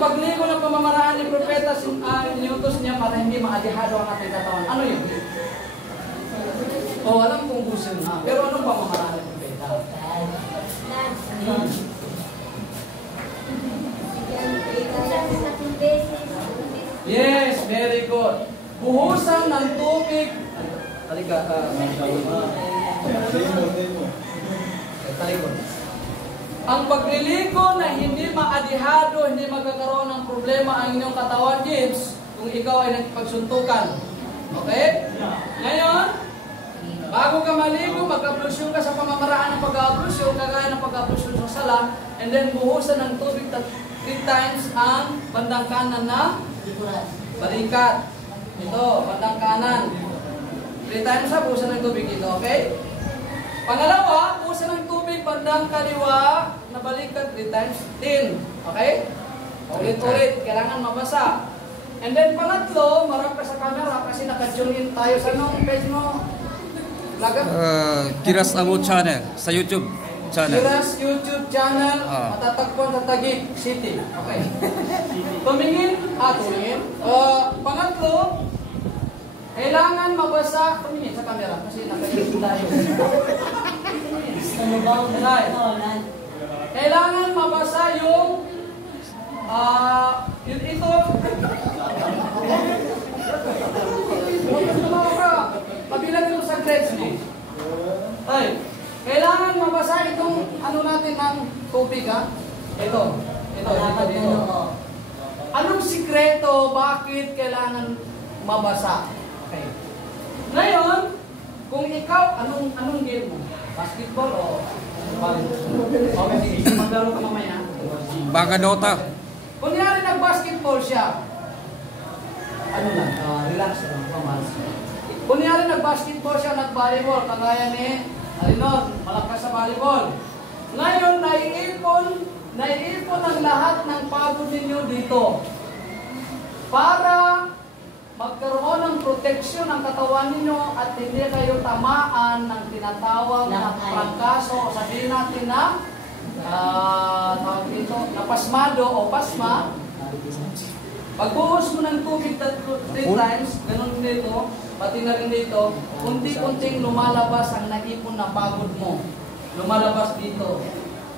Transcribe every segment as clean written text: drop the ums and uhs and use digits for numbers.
pagligo ng pamamaraan ni Propeta, inutos niya para hindi maadihado ang ating katawan. Ano yun? O, alam kong gusto na. Pero anong pamamaraan ni Propeta? Yes, very good. Buhusan ng tubig. Halika, talikod. Ang pagliligo na hindi maadihado, hindi magkakaroon ng problema ang inyong katawan, James, kung ikaw ay nagpagsuntukan. Okay? Ngayon, bago ka maligo, mag-ablusyon ka sa pamamaraan ng pag-ablusyon, kagaya ng pag-ablusyon sa sala, and then buhusan ng tubig 3 times ang bandang kanan na balikat. Ito, bandang kanan. 3 times ha, buhusan ng tubig ito, okay? Pangalawa, buhusan ng tubig bandang kaliwa na balikat 3 times 10. Okay? Ulit-ulit, kailangan mabasa. And then pangatlo, marap ka sa camera kasi naka-tune in tayo sa anong page mo? Kiras Abo channel sa YouTube channel. Kiras YouTube channel, matatagpuan sa Taguig City. Okay. Tumingin. Pangatlo, kailangan mabasa. Tumingin sa camera kasi naka-YouTube tayo. Kailangan mabasa yung ito. Pabilang mo sa grades ni. Ay, kailangan mabasa itong ano natin ng tubig ha. Ito. Anong sikreto bakit kailangan mabasa? Okay. Ngayon, kung ikaw anong game mo? Basketball o volleyball? Okay, sige, maglaro ka mamaya. Baka Dota. Kunyari nag-basketball siya. Relax lang, pamas. Kunyari nag-basketball siya, nag-volleyball, kagaya ni Arinon, malakas sa volleyball. Ngayon, naiipon ang lahat ng pagod ninyo dito. Para magkaroon ng proteksyon ng katawan ninyo at hindi kayo tamaan ng tinatawag na prangkaso, sabihin natin na tawag dito, na pasmado o pasma. Pagbuhos mo ng tubig 3 times, ganun dito, pati na rin dito, unti-unting lumalabas ang naipon na pagod mo. Lumalabas dito.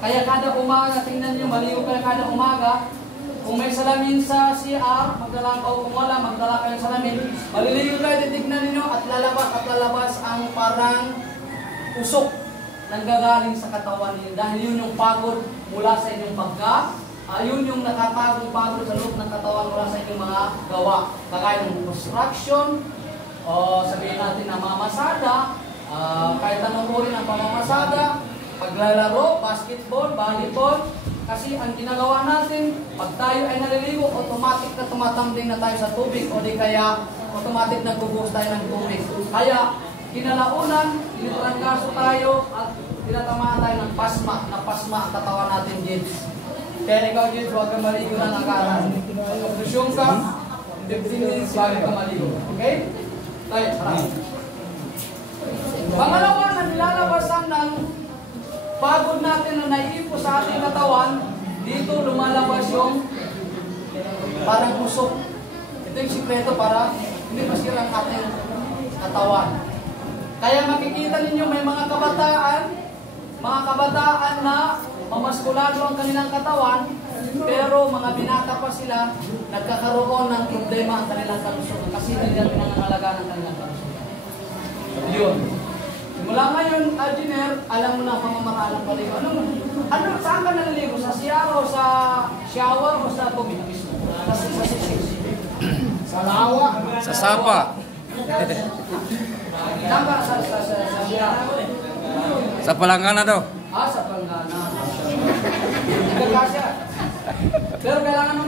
Kaya kada umaga, tingnan nyo, maligo kayo kada umaga, kung may salamin sa CR, magdala o kung wala, magdala kayo salamin, maliligo kayo, titignan ninyo at lalabas ang parang usok nanggagaling sa katawan ninyo. Dahil yun yung pagod mula sa inyong yun yung nakapagod-pagod sa loob ng katawan mula sa inyong mga gawa. Kagaya ng construction, o sabihin natin na mamasada, kahit anong uri ng pamamasada, paglalaro, basketball, volleyball, kasi ang ginagawa natin, pag tayo ay naliligo, automatic na tumatambling na tayo sa tubig o di kaya automatic na bubuhos tayo ng tubig. Kaya, kinalaunan, initrangkaso tayo at tinatamaan tayo ng pasma, ang katawan natin, James. Kaya ikaw, James, huwag kang maligo ng akaran. Pag-oblusyon ka, 15 minutes bago ka maligo. Okay? Tayo, sarap. Pangalawa na nilalabasan ng pagod natin na naiipo sa ating katawan, dito lumalabas yung parang usok. Ito yung sikreto para hindi masira ang ating katawan. Kaya makikita ninyo may mga kabataan na mamaskulado ang kanilang katawan, pero mga binata pa sila, nagkakaroon ng problema ang kanilang kalusugan kasi hindi nila pinangangalagaan ang kanilang kalusugan. Yun. Mula ngayon, Alginer, alam mo na pamamaraan ng paligo. Saan ka naliligo? Sa CR o sa shower o sa tubig? Sa sisig. Sa lawa. Sa sapa. Saan ka? Sa CR. Sa Palanggana daw. Sa Palanggana. Pero kailangan